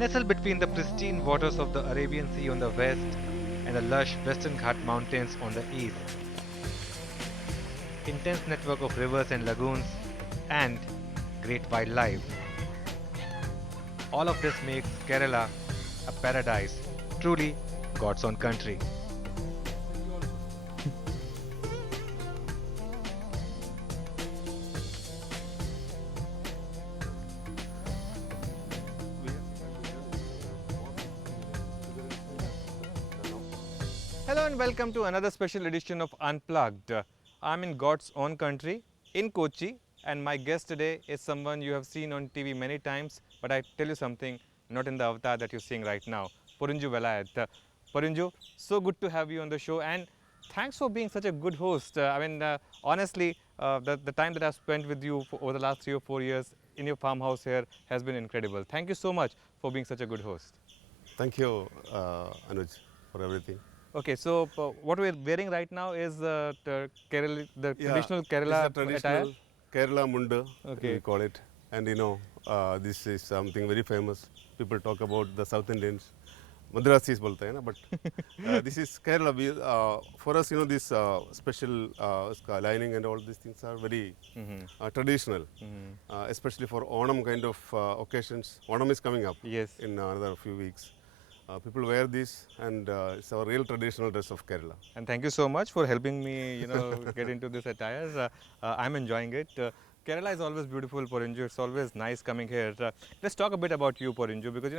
Nestled between the pristine waters of the Arabian Sea on the west and the lush Western Ghat Mountains on the east, intense network of rivers and lagoons, and great wildlife. All of this makes Kerala a paradise, truly God's own country. Hello and welcome to another special edition of Unplugged. I'm in God's own country, in Kochi, and my guest today is someone you have seen on TV many times, but I tell you something, not in the avatar that you're seeing right now. Porinju Veliyath. Porinju, so good to have you on the show, and thanks for being such a good host. Honestly, the time that I've spent with you over the last 3 or 4 years in your farmhouse here has been incredible. Thank you so much for being such a good host. Thank you, Anuj, for everything. Okay, so what we're wearing right now is the Yeah, traditional this is a Kerala attire. traditional Kerala Munda, we Okay. call it. And this is something very famous. People talk about the South Indians. Madrasis bolte hai na, but this is Kerala. For us, this special lining and all these things are very traditional, especially for Onam kind of occasions. Onam is coming up Yes. in another few weeks. People wear this, and it's our real traditional dress of Kerala. And thank you so much for helping me, get into this attire. I'm enjoying it. Kerala is always beautiful, Porinju. It's always nice coming here. Let's talk a bit about you, Porinju, because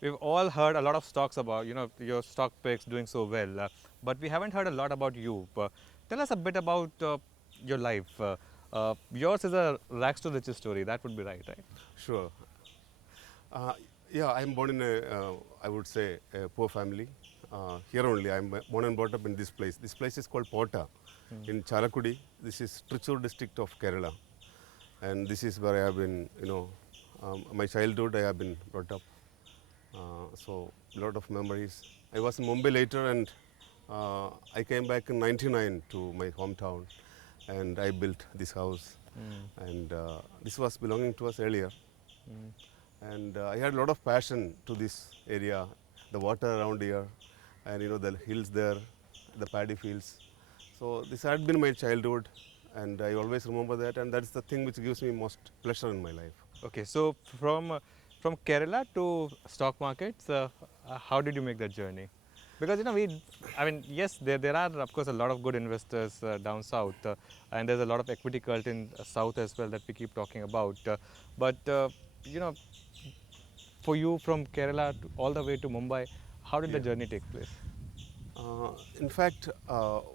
we've all heard a lot of stocks about your stock picks doing so well, but we haven't heard a lot about you. Tell us a bit about your life. Yours is a rags to riches story. That would be right? Sure. Uh, yeah, I'm born in I would say, a poor family. Here only, I'm born and brought up in this place. This place is called Pota in Chalakudi. This is Trichur district of Kerala. And this is where I have been, my childhood I have been brought up. So, a lot of memories. I was in Mumbai later, and I came back in 99 to my hometown, and I built this house. And this was belonging to us earlier. And I had a lot of passion to this area, the water around here, and the hills there, the paddy fields. So this had been my childhood, and I always remember that, and that's the thing which gives me most pleasure in my life. Okay, so from Kerala to stock markets, how did you make that journey? Because yes, there are of course a lot of good investors down south, and there's a lot of equity cult in south as well that we keep talking about. But you know, for you from Kerala all the way to Mumbai, how did the Yeah. journey take place? In fact,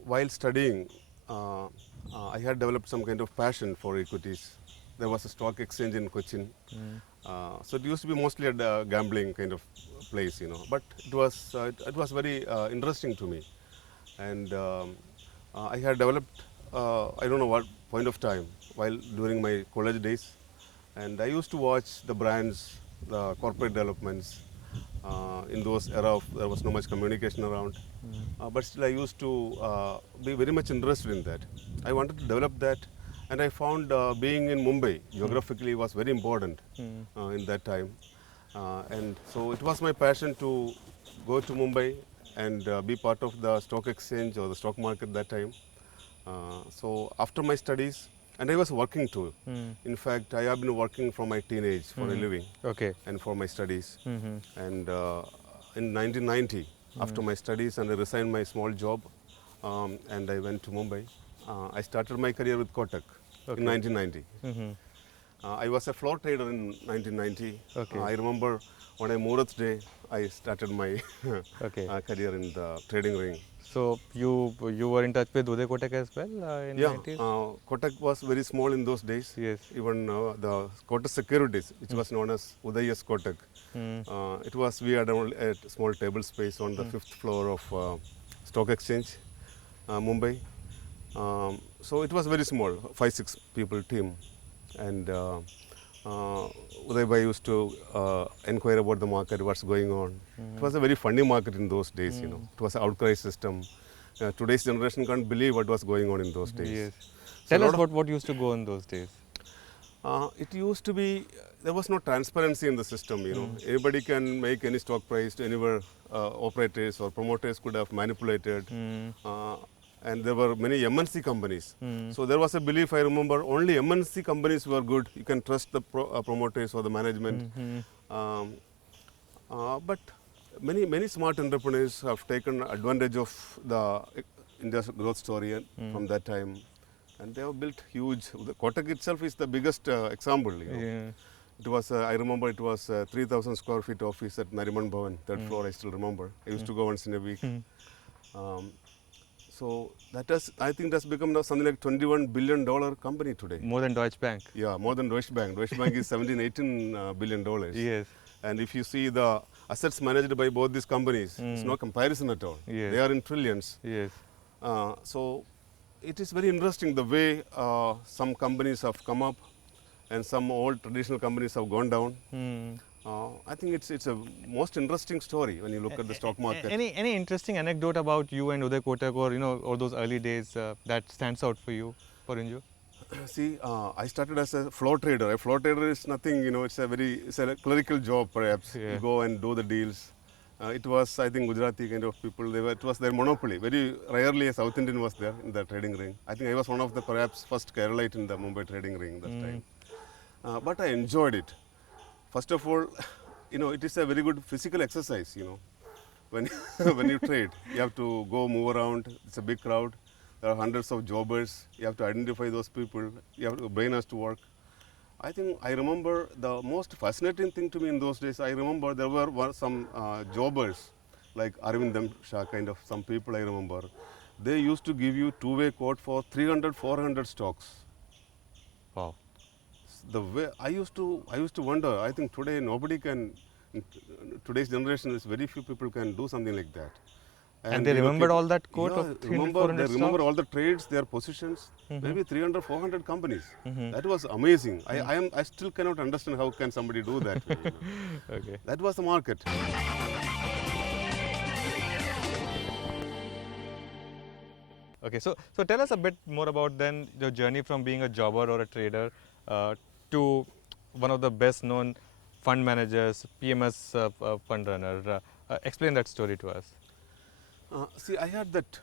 while studying, I had developed some kind of passion for equities. There was a stock exchange in Cochin. So it used to be mostly a gambling kind of place, but it was very interesting to me. And I had developed, I don't know what point of time, while during my college days, and I used to watch the brands, the corporate developments. In those era, there was no much communication around, but still I used to be very much interested in that. I wanted to develop that, and I found being in Mumbai geographically was very important in that time, and so it was my passion to go to Mumbai and be part of the stock exchange or the stock market that time. So after my studies, and I was working too. In fact, I have been working from my teenage for a living Okay. and for my studies. And in 1990, after my studies, and I resigned my small job, and I went to Mumbai. I started my career with Kotak in 1990. I was a floor trader in 1990. Okay. I remember on a Murat day, I started my Okay. career in the trading ring. So you were in touch with Uday Kotak as well in Yeah, 90s? Kotak was very small in those days. Yes. Even the Kotak Securities, which was known as Udayas Kotak, we had only a small table space on the fifth floor of Stock Exchange, Mumbai. So it was very small, 5-6 people team, and Uday Bhai used to inquire about the market, what's going on. It was a very funny market in those days. It was an outcry system. Today's generation can't believe what was going on in those days. Yes. So Tell a us lot of what used to go in those days. It used to be there was no transparency in the system. Anybody can make any stock price to anywhere. Operators or promoters could have manipulated, and there were many MNC companies. So there was a belief. I remember only MNC companies were good. You can trust the promoters or the management. But many smart entrepreneurs have taken advantage of the India's growth story from that time, and they have built huge. The Kotak itself is the biggest example. Yeah. It was, I remember it was 3,000 square feet office at Nariman Bhavan, third floor, I still remember. I used to go once in a week. So that has, I think that's become now something like $21 billion company today. More than Deutsche Bank. Yeah, more than Deutsche Bank. Deutsche Bank is 17, 18 billion dollars. Yes. And if you see the assets managed by both these companies, it's no comparison at all. Yes. They are in trillions. Yes. So it is very interesting the way some companies have come up and some old traditional companies have gone down. I think it's a most interesting story when you look at the stock market. Any interesting anecdote about you and Uday Kotak, or or those early days that stands out for you, Porinju? See, I started as a floor trader. A floor trader is nothing, it's a clerical job perhaps. Yeah. You go and do the deals. It was, I think, Gujarati kind of people. It was their monopoly. Very rarely a South Indian was there in the trading ring. I think I was one of the perhaps first Keralite in the Mumbai trading ring that time. But I enjoyed it. First of all, it is a very good physical exercise, when, when you trade. You have to go, move around. It's a big crowd. There are hundreds of jobbers. You have to identify those people. Your brain has to work. I think I remember the most fascinating thing to me in those days. I remember there were some jobbers, like Arvindam Shah, kind of some people I remember. They used to give you two-way quote for 300, 400 stocks. Wow. The way I used to wonder. I think today nobody can. In today's generation, is very few people can do something like that. And they remembered all that quote of 300, 400 They remember stocks? all the trades, their positions, maybe 300, 400 companies. That was amazing. I still cannot understand how can somebody do that. Okay. That was the market. Okay, so tell us a bit more about then your journey from being a jobber or a trader to one of the best known fund managers, PMS fund runner. Explain that story to us. See, I had that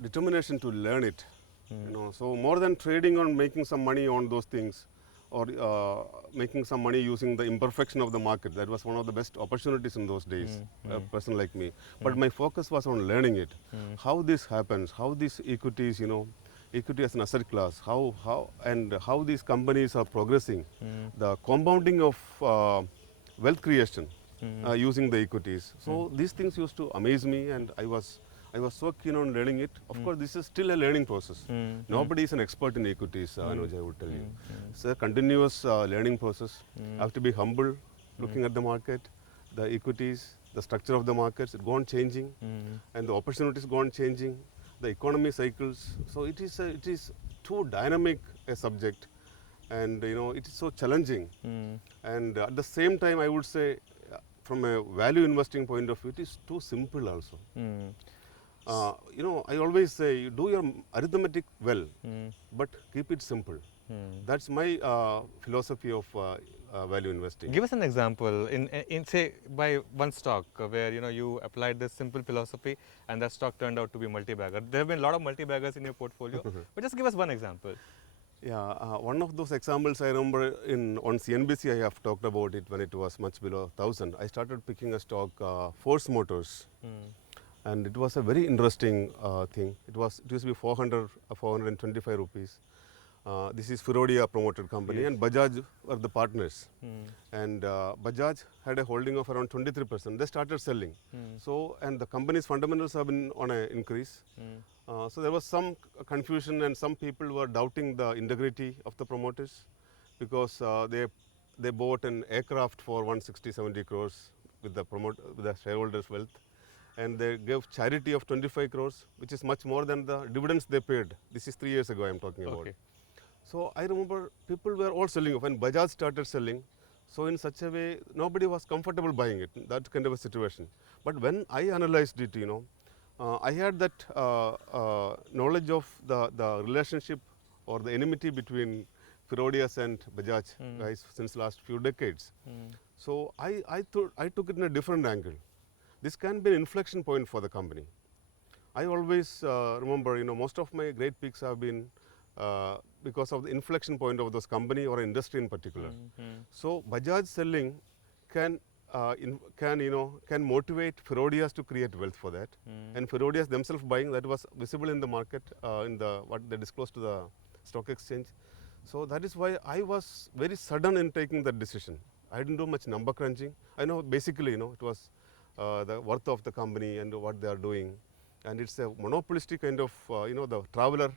determination to learn it. So more than trading on making some money on those things, or making some money using the imperfection of the market. That was one of the best opportunities in those days, a person like me. But my focus was on learning it, how this happens, how these equities, equity as an asset class, how these companies are progressing, the compounding of wealth creation using the equities. So these things used to amaze me, and I was so keen on learning it. Of course, this is still a learning process. Nobody is an expert in equities, Anuj, I would tell you. It's a continuous learning process. You have to be humble, looking at the market, the equities, the structure of the markets, it's gone changing, and the opportunities gone changing, the economy cycles. So it is too dynamic a subject, and it is so challenging. And at the same time, I would say, from a value investing point of view, it is too simple also. I always say, you do your arithmetic well, but keep it simple. That's my philosophy of value investing. Give us an example in say by one stock where you applied this simple philosophy and that stock turned out to be multi-bagger. There have been a lot of multi-baggers in your portfolio, but just give us one example. Yeah, one of those examples I remember on CNBC I have talked about it when it was much below 1,000. I started picking a stock, Force Motors, and it was a very interesting thing. It used to be 425 rupees. This is Firodia promoted company, and Bajaj were the partners. And Bajaj had a holding of around 23%. They started selling. So, and the company's fundamentals have been on an increase. So there was some confusion, and some people were doubting the integrity of the promoters, because they bought an aircraft for 160-70 crores with the shareholders' wealth, and they gave charity of 25 crores, which is much more than the dividends they paid. This is 3 years ago I am talking about. So I remember people were all selling off, and Bajaj started selling. So in such a way, nobody was comfortable buying it, that kind of a situation. But when I analyzed it, I had that knowledge of the relationship or the enmity between Ferodius and Bajaj guys since last few decades. So I took it in a different angle. This can be an inflection point for the company. I always remember, most of my great picks have been because of the inflection point of those company or industry in particular. So Bajaj selling can motivate Ferodias to create wealth for that, and Ferodias themselves buying, that was visible in the market in the what they disclosed to the stock exchange. So that is why I was very sudden in taking that decision. I didn't do much number crunching. I know basically, it was the worth of the company and what they are doing, and it's a monopolistic kind of, the traveler.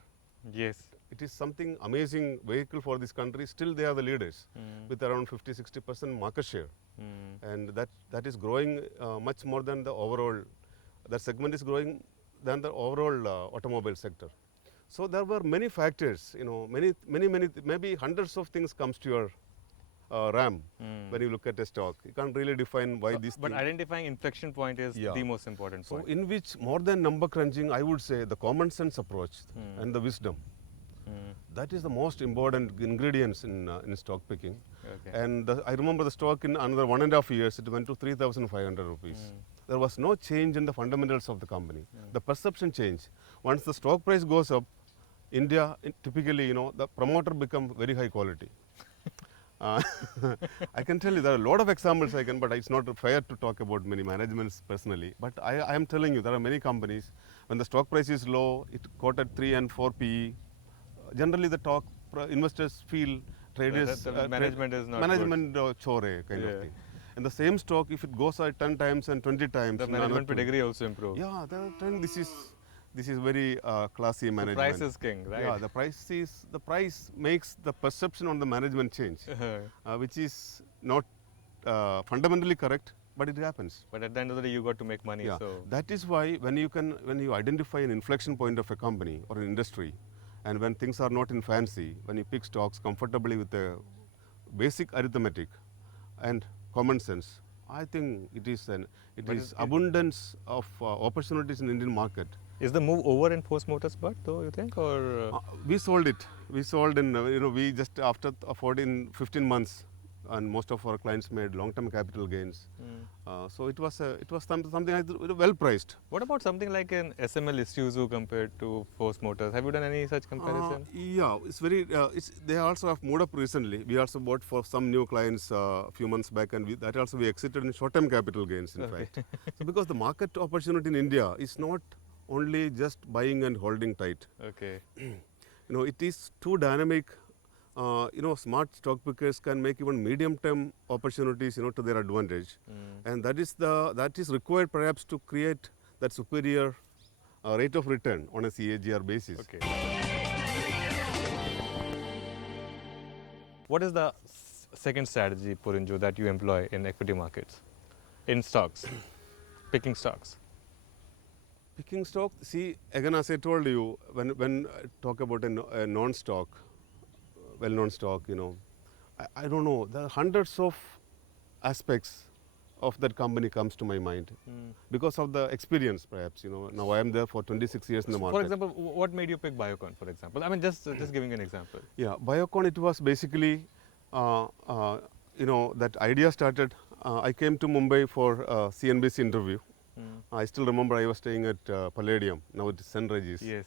Yes. It is something amazing vehicle for this country. Still, they are the leaders with around 50-60% market share, and that is growing much more than the overall. That segment is growing than the overall automobile sector. So there were many factors. Many, maybe hundreds of things comes to your RAM when you look at a stock. You can't really define why this. But identifying inflection point is the most important point. So in which more than number crunching, I would say the common sense approach and the wisdom. That is the most important ingredients in stock picking. Okay. And I remember the stock in another 1.5 years, it went to 3,500 rupees. There was no change in the fundamentals of the company. The perception changed. Once the stock price goes up, India typically, the promoter become very high quality. I can tell you there are a lot of examples but it's not fair to talk about many managements personally. But I am telling you, there are many companies, when the stock price is low, it quoted 3 and 4 PE. Generally, the investors feel traders management is not management chore kind of thing. And the same stock, if it goes at 10 times and 20 times, the management pedigree also improves. Yeah, they are telling this is very classy management. The price is king, right? Yeah, the price makes the perception on the management change, which is not fundamentally correct, but it happens. But at the end of the day, you got to make money. Yeah, so that is why when you identify an inflection point of a company or an industry, and when things are not in fancy, when you pick stocks comfortably with the basic arithmetic and common sense, I think it is abundance of opportunities in Indian market. Is the move over in Force Motorsport though, you think, or? We sold it. We sold in, we just after 15 months, and most of our clients made long-term capital gains. So it was something well priced. What about something like an SML Isuzu compared to Force Motors? Have you done any such comparison? Yeah, it's very. They also have moved up recently. We also bought for some new clients a few months back, and we exited in short-term capital gains. In fact, so because the market opportunity in India is not only just buying and holding tight. Okay. It is too dynamic. Smart stock pickers can make even medium-term opportunities, to their advantage, and that is required perhaps to create that superior rate of return on a CAGR basis. Okay. What is the second strategy, Porinju, that you employ in equity markets, in stocks, picking stocks? Picking stock, see, again, as I told you, when I talk about a non-stock, well-known stock, I don't know, there are hundreds of aspects of that company comes to my mind because of the experience, perhaps. Now I am there for 26 years in the market. For example, what made you pick Biocon, for example? I mean, just giving an example. Yeah, Biocon, it was basically, that idea started. I came to Mumbai for a CNBC interview. I still remember I was staying at Palladium. Now it is St. Regis. Yes.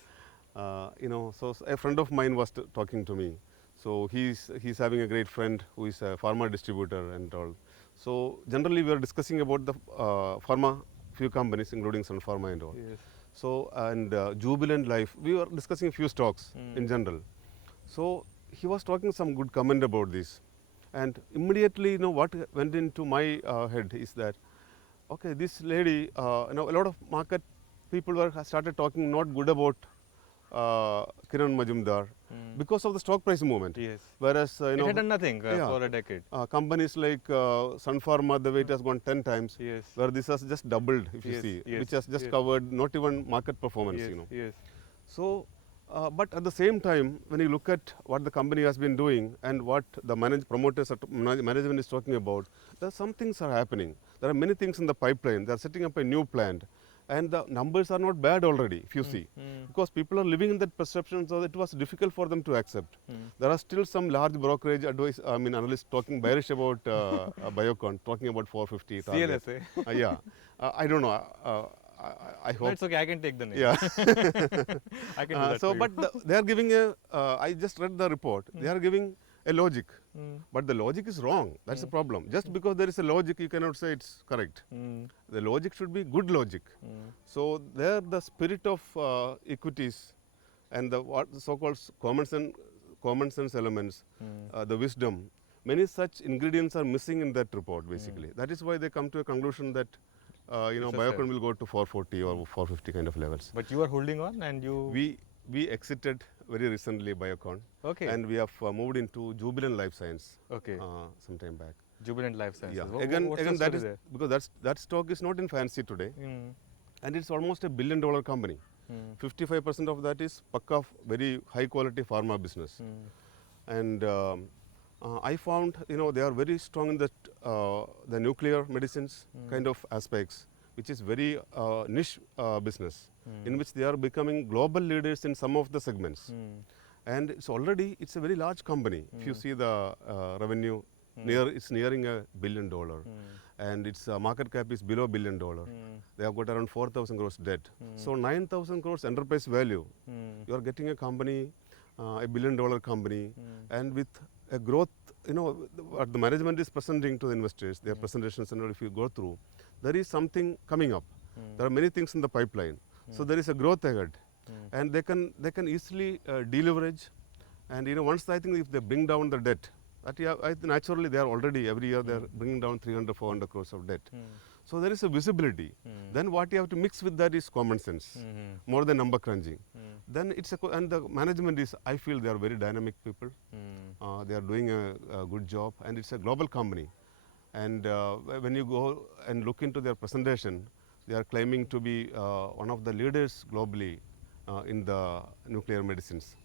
So a friend of mine was talking to me. So he's having a great friend who is a pharma distributor and all. So generally we are discussing about the pharma few companies, including Sun Pharma and all. Yes. So and Jubilant Life, we were discussing a few stocks in general. So he was talking some good comment about this, and immediately what went into my head is that, okay, this lady, a lot of market people started talking not good about Kiran Majumdar because of the stock price movement. Yes. Whereas it had done nothing for a decade. Companies like Sun Pharma, the weight has gone 10 times. Yes. Where this has just doubled, if you see, which has just covered not even market performance. Yes. So, but at the same time, when you look at what the company has been doing and what the management is talking about, there are some things are happening. There are many things in the pipeline. They are setting up a new plant. And the numbers are not bad already, if you see, because people are living in that perception, so it was difficult for them to accept. There are still some large brokerage analysts talking bearish about Biocon, talking about 450 target. CLSA. Yeah, I don't know. I No, hope. it's okay. I can take the name. Yeah. I can do that for you. But they are giving a. I just read the report. They are giving a logic, but the logic is wrong. That's the problem. Just because there is a logic, you cannot say it's correct. The logic should be good logic. So there, the spirit of equities and the what so-called common sense elements, the wisdom. Many such ingredients are missing in that report. Basically, that is why they come to a conclusion that Biocon will go to 440 or 450 kind of levels. But you are holding on, and you. We exited very recently Biocon. Okay. And we have moved into Jubilant Life Science. Okay. Some time back. Jubilant Life Sciences. Yeah. What's Again, the that story is there? because that stock is not in fancy today, and it's almost $1 billion company. 55% of that is pakka very high quality pharma business, and I found they are very strong in the nuclear medicines kind of aspects, which is very niche business, in which they are becoming global leaders in some of the segments. And it's a very large company. If you see the revenue, it's nearing $1 billion, and its market cap is below $1 billion. They have got around 4,000 crores debt. So 9,000 crores enterprise value. You are getting a company, $1 billion company, and with a growth. What the management is presenting to the investors, their presentations, and if you go through, there is something coming up. There are many things in the pipeline. So there is a growth ahead, and they can easily deleverage. And once I think if they bring down the debt, naturally they are already every year they are bringing down 300-400 crores of debt. So there is a visibility. Then what you have to mix with that is common sense, more than number crunching. Then and the management is, I feel they are very dynamic people. They are doing a good job, and it's a global company. And when you go and look into their presentation, they are claiming to be one of the leaders globally in the nuclear medicines,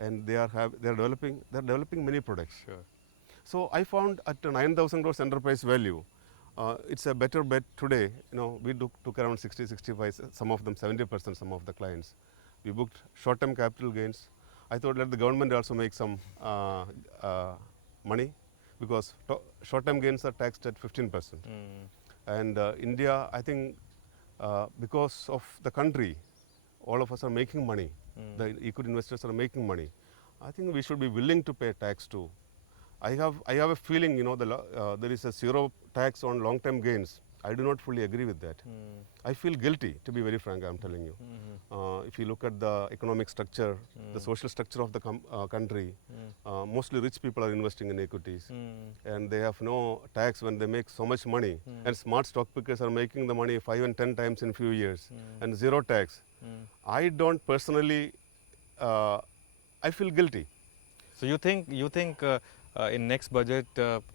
and they are developing many products. Sure. So I found at 9,000 crores enterprise value, it's a better bet today. We took around 60, 65, some of them 70%, some of the clients. We booked short-term capital gains. I thought let the government also make some money, because short-term gains are taxed at 15%. And India, I think, because of the country, all of us are making money. The equity investors are making money. I think we should be willing to pay tax too. I have a feeling, there is a zero tax on long-term gains. I do not fully agree with that. I feel guilty, to be very frank, I'm telling you. If you look at the economic structure, the social structure of the country, mostly rich people are investing in equities, and they have no tax when they make so much money. And smart stock pickers are making the money 5 and 10 times in few years, and zero tax. I don't personally, I feel guilty. So you think in next budget,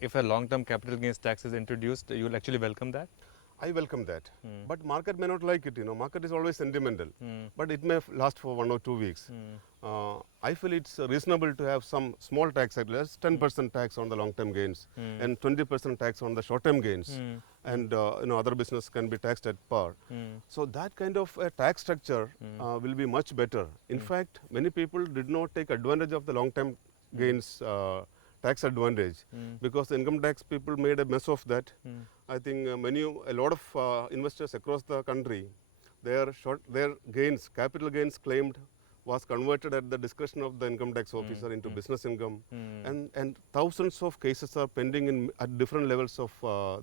if a long-term capital gains tax is introduced, you will actually welcome that? I welcome that, but market may not like it. Market is always sentimental, but it may last for 1 or 2 weeks. I feel it's reasonable to have some small tax, at least 10% tax on the long-term gains and 20% tax on the short-term gains, and other business can be taxed at par. So that kind of a tax structure will be much better. In fact, many people did not take advantage of the long-term gains tax advantage, because the income tax people made a mess of that. I think a lot of investors across the country, their gains, capital gains claimed, was converted at the discretion of the income tax officer into business income, and thousands of cases are pending at different levels of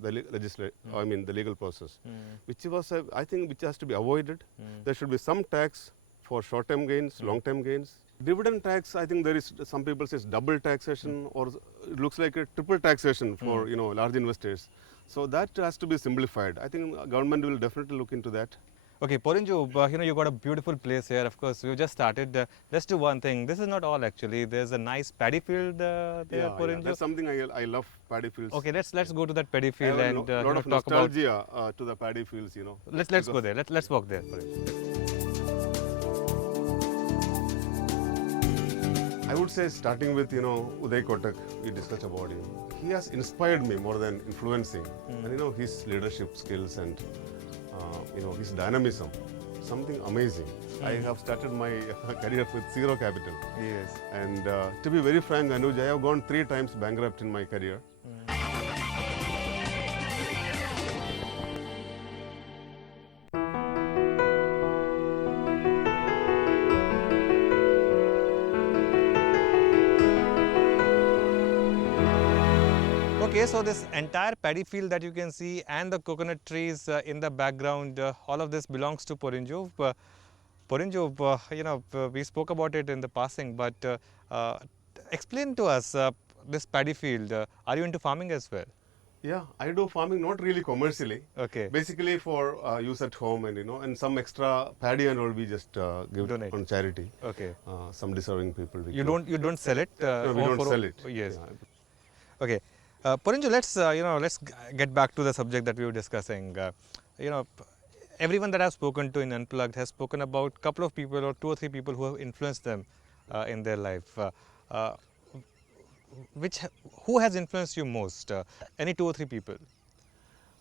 the legal process, which was I think which has to be avoided. There should be some tax for short-term gains, long-term gains. Dividend tax, I think there is, some people say double taxation, or it looks like a triple taxation for large investors. So that has to be simplified. I think government will definitely look into that. Okay, Porinju, you got a beautiful place here. Of course, we just started. Let's do one thing. This is not all actually. There's a nice paddy field there, Porinju. Yeah, that's something I love, paddy fields. Okay, let's go to that paddy field and a lot of talk about. nostalgia to the paddy fields, Let's go there. Let's walk there, Porinju. I would say starting with Uday Kotak, we discussed about him. He has inspired me more than influencing, and his leadership skills and his dynamism, something amazing. I have started my career with zero capital. Yes. And to be very frank, Anuj, I have gone 3 times bankrupt in my career. Okay, so this entire paddy field that you can see and the coconut trees in the background, all of this belongs to Porinju. Porinju, we spoke about it in the passing, but uh, explain to us this paddy field. Are you into farming as well? Yeah, I do farming not really commercially. Okay. Basically for use at home, and and some extra paddy and all we just give Donate. on charity. Okay. Some deserving people. You don't sell it. No, we don't sell it. Yes. Yeah. Okay, Porinju, let's get back to the subject that we were discussing. You know, everyone that I've spoken to in Unplugged has spoken about a couple of people or 2 or 3 people who have influenced them in their life. Uh, which who has influenced you most? Any 2 or 3 people?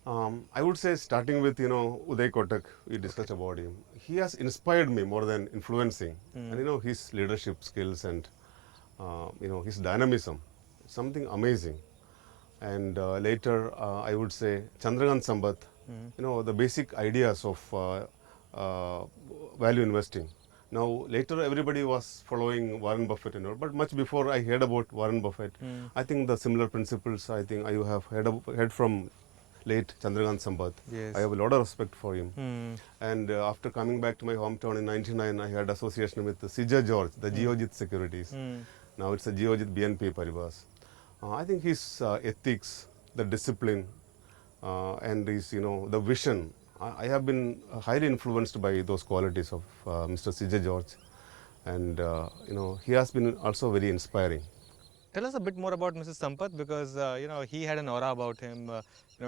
I would say starting with Uday Kotak, we discussed about him. He has inspired me more than influencing, and his leadership skills and his dynamism, something amazing. And later, I would say Chandrakant Sambat, the basic ideas of value investing. Now, later everybody was following Warren Buffett and all, but much before I heard about Warren Buffett, I think the similar principles, I think I have heard from late Chandrakant Sambat. Yes. I have a lot of respect for him. And after coming back to my hometown in '99, I had association with CJ George, the Geojit Securities. Now it's a Geojit BNP Paribas. I think his ethics, the discipline, and his the vision. I have been highly influenced by those qualities of Mr. CJ George, and he has been also very inspiring. Tell us a bit more about Mrs. Sampath, because he had an aura about him.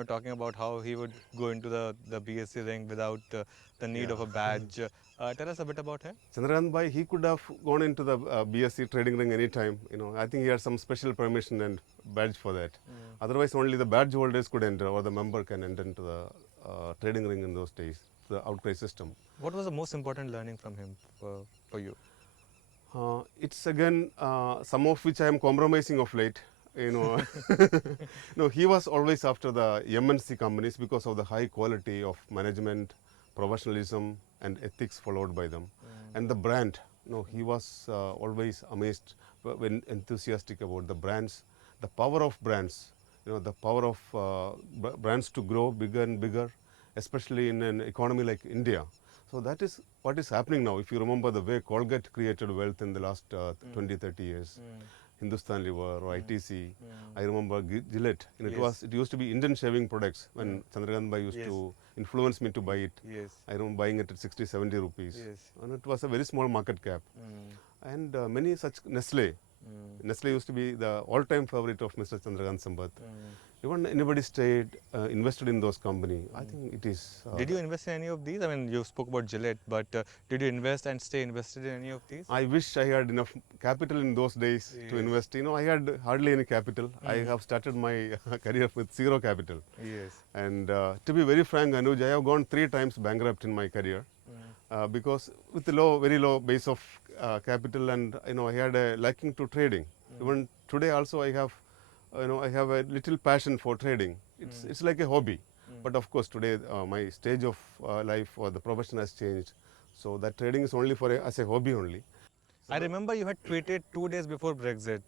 Talking about how he would go into the BSc ring without the need of a badge. Tell us a bit about him. Chandrakant Bhai, he could have gone into the BSc trading ring anytime. I think he had some special permission and badge for that. Otherwise, only the badge holders could enter, or the member can enter into the trading ring in those days, the outcry system. What was the most important learning from him for you? It's again some of which I am compromising of late. No, he was always after the MNC companies because of the high quality of management, professionalism, and ethics followed by them, and the brand. He was always amazed when enthusiastic about the brands, the power of brands. The power of brands to grow bigger and bigger, especially in an economy like India. So that is what is happening now. If you remember the way Colgate created wealth in the last 20, 30 years, Hindustan Liver or ITC. I remember Gillette. It used to be Indian shaving products when Chandrakant Bhai used to influence me to buy it. I remember buying it at 60, 70 rupees. And it was a very small market cap. And many such Nestle. Nestle used to be the all-time favorite of Mr. Chandrakant Sambat. Even anybody stayed, invested in those companies, I think it is. Did you invest in any of these? I mean, you spoke about Gillette, but did you invest and stay invested in any of these? I wish I had enough capital in those days to invest. I had hardly any capital. I have started my career with zero capital. And to be very frank, Anuj, I have gone 3 times bankrupt in my career because with the very low base of capital, and I had a liking to trading. Even today also I have I have a little passion for trading. It's like a hobby. But of course today my stage of life or the profession has changed. So that trading is only as a hobby only. I remember you had tweeted 2 days before Brexit,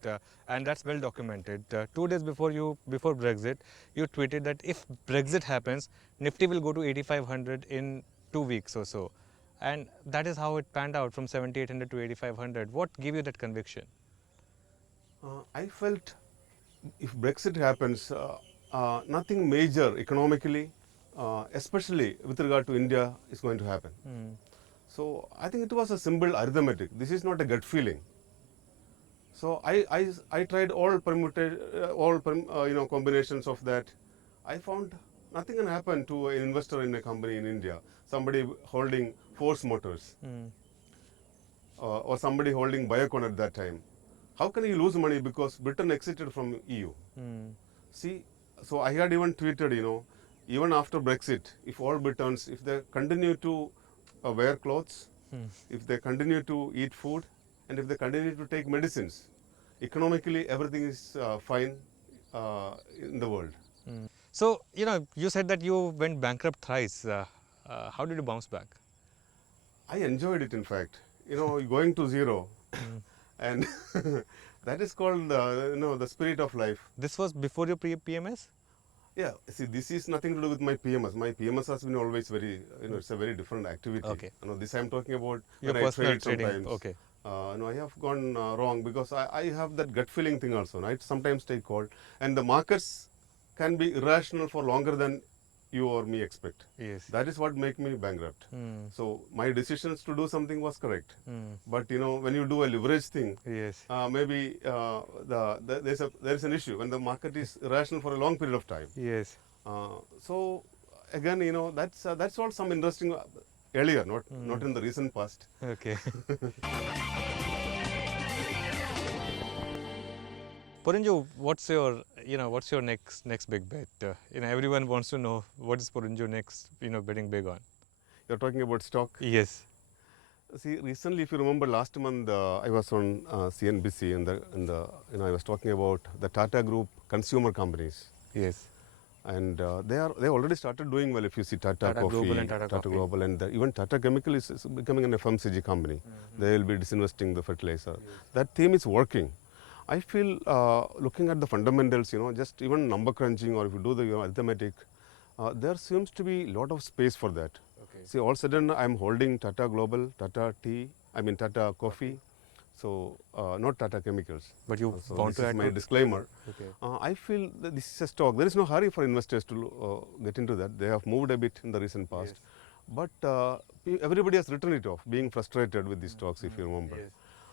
and that's well documented. 2 days before Brexit, you tweeted that if Brexit happens, Nifty will go to 8,500 in 2 weeks or so. And that is how it panned out, from 7,800 to 8,500. What gave you that conviction? I felt if Brexit happens, nothing major economically, especially with regard to India, is going to happen. So I think it was a simple arithmetic. This is not a gut feeling. So I tried all combinations of that. I found nothing can happen to an investor in a company in India. Somebody holding Force Motors or somebody holding Biocon at that time. How can he lose money because Britain exited from EU? See, so I had even tweeted, even after Brexit, if all Britons, if they continue to wear clothes, if they continue to eat food, and if they continue to take medicines, economically everything is fine in the world. So, you said that you went bankrupt thrice. How did you bounce back? I enjoyed it, in fact. Going to zero, and that is called, the spirit of life. This was before your PMS? Yeah, see, this is nothing to do with my PMS. My PMS has been always very, it's a very different activity. Okay. This I'm talking about Your when I personal trade trading, sometimes. okay. I have gone wrong because I have that gut feeling thing also. I sometimes take call, and the markets can be irrational for longer than you or me expect. Yes. That is what make me bankrupt. So my decisions to do something was correct. But when you do a leverage thing, Yes. maybe there is an issue when the market is irrational for a long period of time. Yes. So again, that's all some interesting earlier, not in the recent past. Okay. Porinju, what's your next big bet? Everyone wants to know what is Porinju next, betting big on. You're talking about stock. Yes. See, recently, if you remember, last month I was on CNBC, and I was talking about the Tata Group consumer companies, Yes. and they already started doing well. If you see Tata Coffee, Global and Tata Coffee. Global, and even Tata Chemical is becoming an FMCG company. They will be disinvesting the fertilizer. That theme is working. I feel looking at the fundamentals, just even number crunching, or if you do the arithmetic, there seems to be a lot of space for that. Okay. See, all of a sudden I'm holding Tata Global, Tata Coffee, so not Tata Chemicals. But you So want this to is add my to disclaimer. Okay. I feel that this is a stock. There is no hurry for investors to get into that. They have moved a bit in the recent past. Yes. But everybody has written it off, being frustrated with these stocks, if you remember. Yes.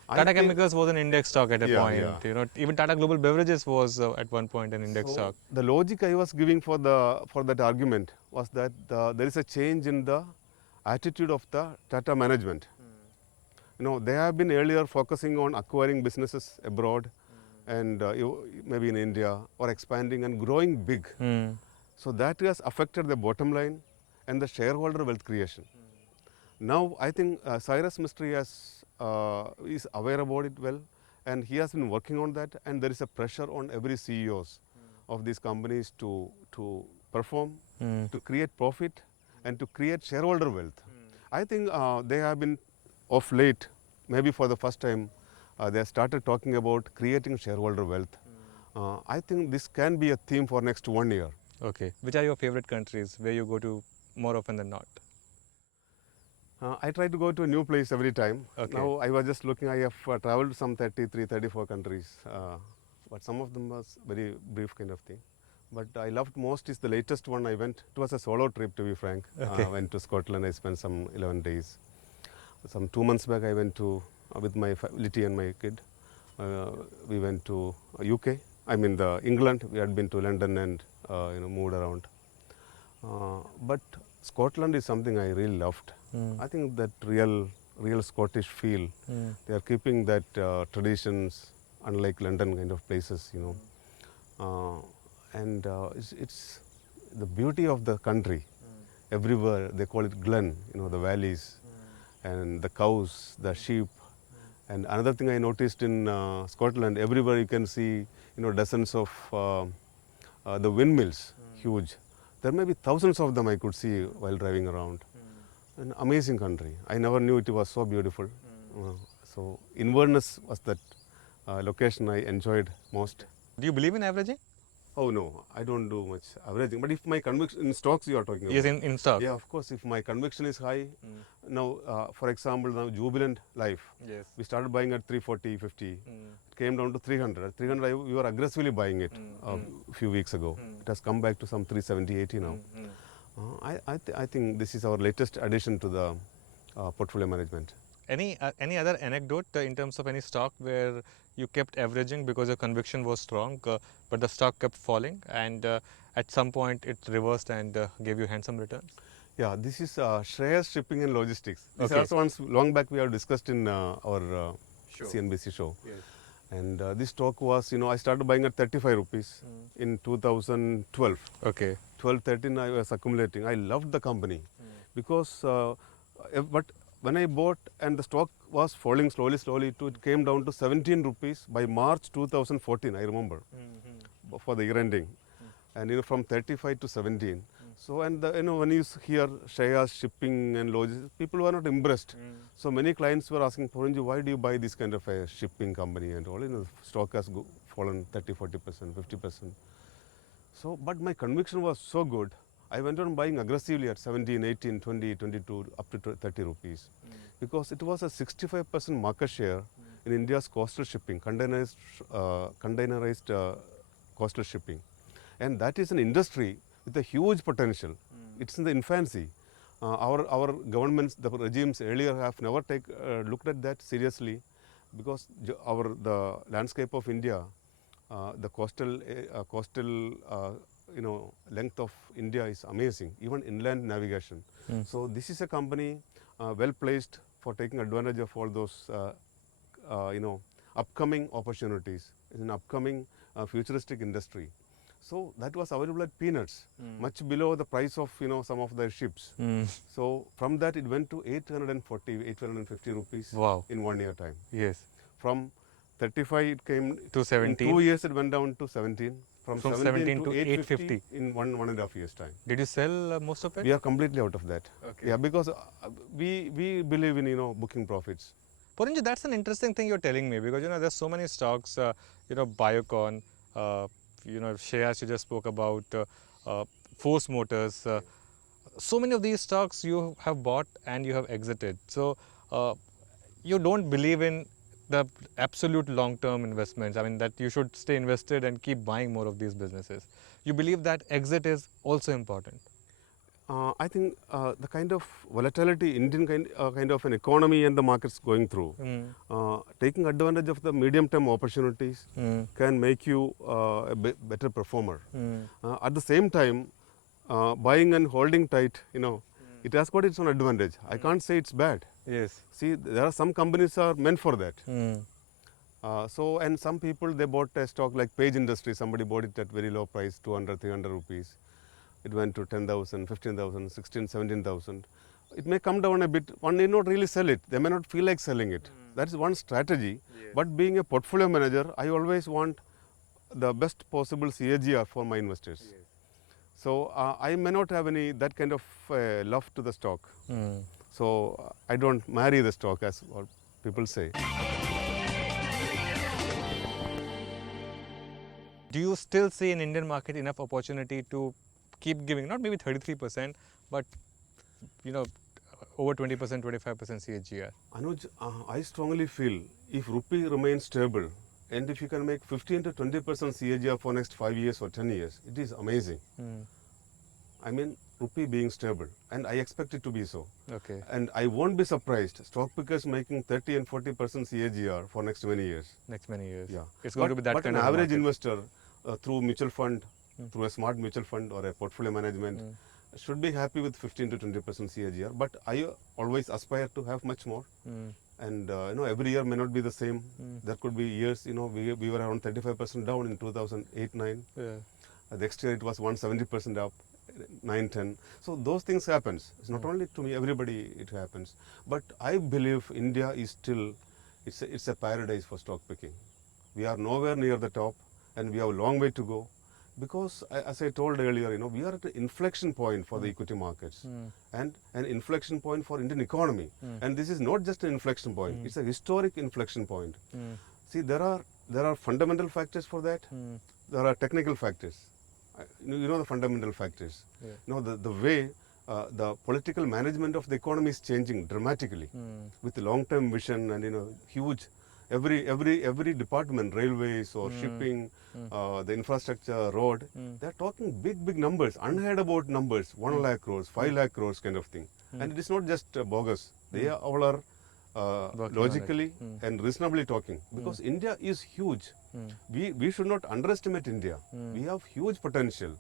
I Tata think- Chemicals was an index stock at a Yeah, point. yeah. Even Tata Global Beverages was at one point an index stock. The logic I was giving for that argument was that there is a change in the attitude of the Tata management. They have been earlier focusing on acquiring businesses abroad and maybe in India, or expanding and growing big. So that has affected the bottom line and the shareholder wealth creation. Now I think Cyrus Mistry is aware about it well, and he has been working on that, and there is a pressure on every CEOs of these companies to perform, to create profit, and to create shareholder wealth. I think they have been of late, maybe for the first time, they have started talking about creating shareholder wealth. I think this can be a theme for next 1 year. Okay. Which are your favorite countries where you go to more often than not? I try to go to a new place every time. Okay. Now I was just looking, I have traveled some 33, 34 countries, but some of them was very brief kind of thing. But I loved most is the latest one I went. It was a solo trip, to be frank. Okay. I went to Scotland. I spent some 11 days. Some 2 months back I went to, with my family and my kid, we went to UK. England. We had been to London and moved around. But Scotland is something I really loved. I think that real Scottish feel. They are keeping that traditions, unlike London kind of places, and it's the beauty of the country. Everywhere they call it glen, the valleys, and the cows, the sheep. And another thing I noticed in Scotland, everywhere you can see, dozens of the windmills, huge. There may be thousands of them I could see while driving around. An amazing country. I never knew it was so beautiful. So Inverness was that location I enjoyed most. Do you believe in averaging? Oh no, I don't do much averaging. But if my conviction in stocks you are talking about. Yes, in stock. Yeah, of course. If my conviction is high, now for example, now Jubilant Life, Yes. we started buying at 340, 50. It came down to 300. At 300, we were aggressively buying it a few weeks ago. It has come back to some 370, 80 now. I think this is our latest addition to the portfolio management. Any other anecdote in terms of any stock where you kept averaging because your conviction was strong, but the stock kept falling, and at some point it reversed and gave you handsome returns? Yeah, this is Shreyas Shipping and Logistics. This Okay. also once long back we have discussed in our Sure. CNBC show. Yes. And this stock was, I started buying at 35 rupees in 2012. Okay. 12, 13 I was accumulating. I loved the company because, but when I bought and the stock was falling slowly, it came down to 17 rupees by March 2014, I remember, for the year ending. And from 35 to 17. So, and when you hear shares, shipping and logistics, people were not impressed. So many clients were asking, Porinju, why do you buy this kind of a shipping company and all? Stock has fallen 30, 40%, 50%. So, but my conviction was so good. I went on buying aggressively at 17, 18, 20, 22, up to 30 rupees. Because it was a 65% market share in India's coastal shipping, containerized coastal shipping. And that is an industry with a huge potential. It's in the infancy. Our governments, the regimes earlier have never looked at that seriously because the landscape of India, the coastal length of India is amazing, even inland navigation. So this is a company well placed for taking advantage of all those upcoming opportunities in an upcoming futuristic industry. So that was available at peanuts, much below the price of some of the ships. So from that it went to 850 rupees Wow. in 1 year time. Yes. From 35 it came To 17. In 2 years it went down to 17. From 17 to 850 in one and a half years time. Did you sell most of it? We are completely out of that. Okay. Yeah, because we believe in booking profits. Porinju, that's an interesting thing you're telling me because there's so many stocks, Biocon, shares you just spoke about, Force Motors. So many of these stocks you have bought and you have exited. So you don't believe in the absolute long-term investments. I mean that you should stay invested and keep buying more of these businesses. You believe that exit is also important. I think the kind of volatility Indian kind of an economy and the markets going through, taking advantage of the medium-term opportunities can make you a better performer. At the same time, buying and holding tight, it has got its own advantage. I can't say it's bad. Yes. See, there are some companies are meant for that. And some people, they bought a stock like Page Industry. Somebody bought it at very low price, 200, 300 rupees. It went to 10,000, 15,000, 16, 17,000. It may come down a bit. One may not really sell it. They may not feel like selling it. That is one strategy. Yes. But being a portfolio manager, I always want the best possible CAGR for my investors. Yes. So I may not have that kind of love to the stock. So I don't marry the stock, as what people say. Do you still see in Indian market enough opportunity to keep giving, not maybe 33%, but over 20%, 25% CAGR? Anuj, I strongly feel if rupee remains stable and if you can make 15 to 20% CAGR for next 5 years or 10 years, it is amazing. I mean, rupee being stable, and I expect it to be so. Okay. And I won't be surprised stock pickers making 30 and 40% CAGR for next many years. Next many years. Yeah. It's going to be that but kind an of average market. investor through mutual fund, through a smart mutual fund or a portfolio management, should be happy with 15 to 20% CAGR. But I always aspire to have much more. And every year may not be the same. There could be years, we were around 35% down in 2008-9. Yeah. Next year it was 170% up, 9-10. So those things happens. It's not only to me, everybody it happens. But I believe India is still, it's a paradise for stock picking. We are nowhere near the top, and we have a long way to go. Because, as I told earlier, we are at an inflection point for the equity markets and an inflection point for Indian economy. And this is not just an inflection point; it's a historic inflection point. See, there are fundamental factors for that. There are technical factors. The fundamental factors. Yeah. The way the political management of the economy is changing dramatically with long-term vision and huge. Every department, railways or shipping, the infrastructure, road, they are talking big numbers, unheard about numbers, 1 lakh crores, 5 lakh crores kind of thing. And it is not just bogus. They all are Working on it. logically and reasonably talking, because India is huge. We should not underestimate India. We have huge potential.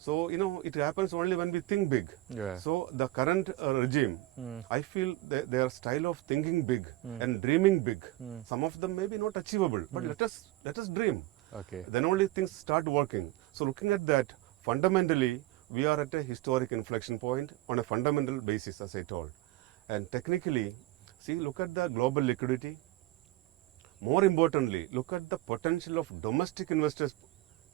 So it happens only when we think big. Yeah. So the current regime, I feel their style of thinking big and dreaming big. Some of them may be not achievable, but let us dream. Okay. Then only things start working. So looking at that, fundamentally, we are at a historic inflection point on a fundamental basis, as I told. And technically, see, look at the global liquidity. More importantly, look at the potential of domestic investors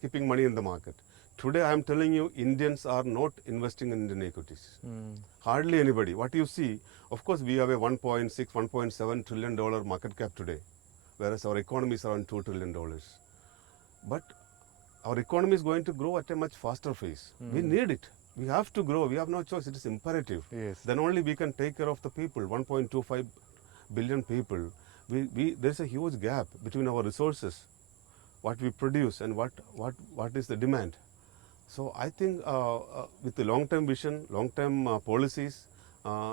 keeping money in the market. Today, I am telling you, Indians are not investing in Indian equities. Hardly anybody. What you see, of course, we have a $1.6, $1.7 trillion market cap today, whereas our economy is around $2 trillion. But our economy is going to grow at a much faster pace. We need it. We have to grow. We have no choice. It is imperative. Yes. Then only we can take care of the people, 1.25 billion people. There's a huge gap between our resources, what we produce, and what is the demand. So I think with the long-term vision, long-term policies,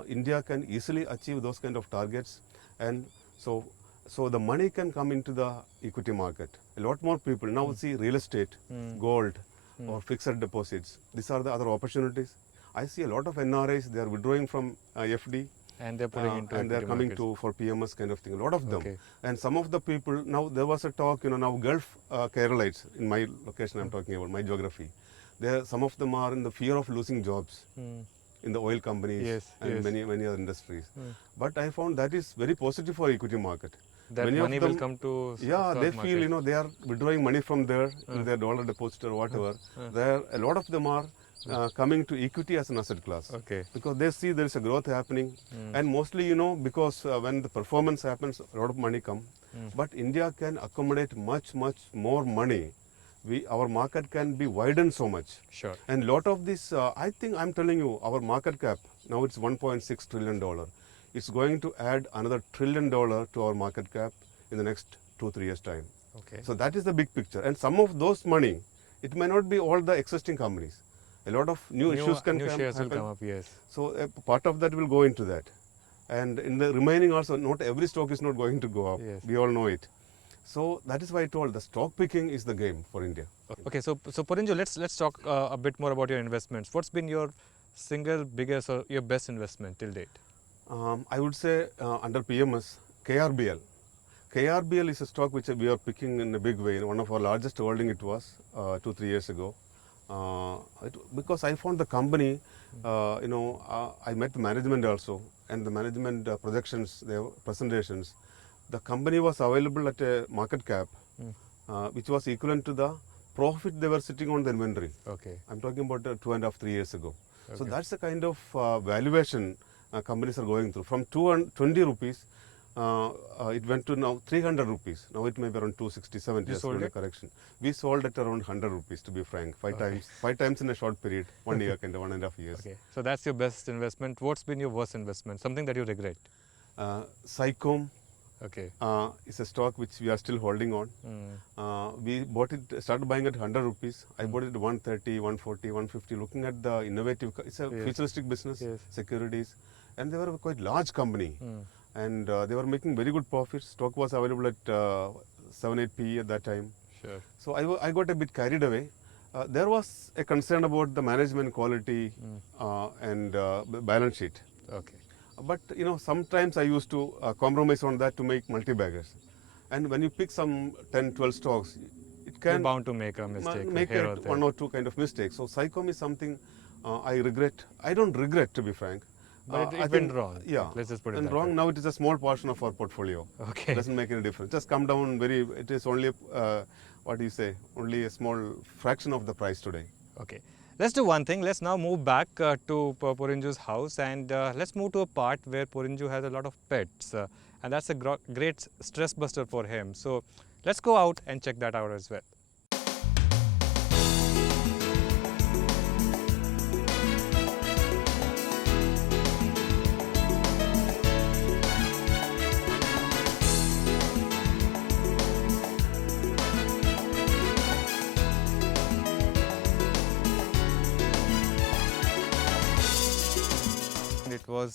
India can easily achieve those kind of targets. And so the money can come into the equity market. A lot more people now see real estate, gold, or fixed deposits. These are the other opportunities. I see a lot of NRIs, they are withdrawing from FD. And they're putting into and they're equity coming markets. for PMS kind of thing, a lot of them. Okay. And some of the people, now there was a talk, now Gulf Keralites, in my location I'm talking about, my geography, some of them are in the fear of losing jobs in the oil companies Yes, and yes. many other industries. But I found that is very positive for equity market. That Many of money will them- come to Yeah, stock they market. feel, they are withdrawing money from there in their dollar deposit or whatever. There, a lot of them are coming to equity as an asset class. Okay. Because they see there is a growth happening. And mostly, because when the performance happens, a lot of money come. But India can accommodate much more money. Our market can be widened so much. Sure. And lot of this, I think I'm telling you, our market cap, now it's $1.6 trillion. It's going to add another $1 trillion to our market cap in the next 2-3 years' time. Okay. So that is the big picture. And some of those money, it may not be all the existing companies. A lot of new issues can new come, shares will happen. come up, yes. So a part of that will go into that. And in the remaining also, not every stock is not going to go up. Yes. We all know it. So that is why I told the stock picking is the game for India. Okay, so Porinju, let's talk a bit more about your investments. What's been your single biggest or your best investment till date? I would say under PMS, KRBL. KRBL is a stock which we are picking in a big way. One of our largest holding it was 2-3 years ago. Because I found the company, I met the management also, and the management projections, their presentations. The company was available at a market cap, which was equivalent to the profit they were sitting on the inventory. Okay. I'm talking about 2.5-3 years ago. So Okay. that's the kind of valuation companies are going through. From 220 rupees, it went to now 300 rupees. Now it may be around 267. You sold it? Correction. We sold at around 100 rupees, to be frank, five times in a short period, 1 year, kind of 1.5 years. Okay. So that's your best investment. What's been your worst investment? Something that you regret? Sycom Okay. is a stock which we are still holding on. We bought it, started buying at 100 rupees. I bought it at 130, 140, 150. Looking at the innovative, it's a Yes. futuristic business, Yes. securities, and they were a quite large company. And they were making very good profits. Stock was available at 7-8 PE at that time. Sure. So I got a bit carried away. There was a concern about the management quality and balance sheet. Okay. But sometimes I used to compromise on that to make multi-baggers. And when you pick some 10-12 stocks, it You're can bound to make a mistake. make here or it there. one or two kind of mistakes. So Sycom is something I regret. I don't regret, to be frank. But I it went think- wrong. Yeah. Let's just put it And that wrong way. now, it is a small portion of our portfolio. Okay. Doesn't make any difference. Just come down it is only, what do you say, only a small fraction of the price today. Okay. Let's do one thing. Let's now move back to Porinju's house, and let's move to a part where Porinju has a lot of pets, and that's a great stress buster for him. So let's go out and check that out as well. was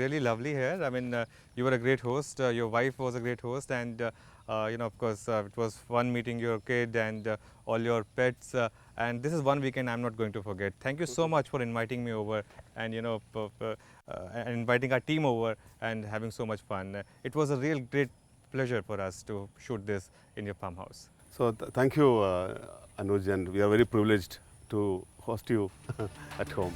really lovely here. I mean, you were a great host. Your wife was a great host, and you know, of course, it was fun meeting your kid and all your pets. And this is one weekend I'm not going to forget. Thank you so much for inviting me over, and you know, and inviting our team over and having so much fun. It was a real great pleasure for us to shoot this in your farmhouse. So thank you, Anuj, and we are very privileged to host you at home.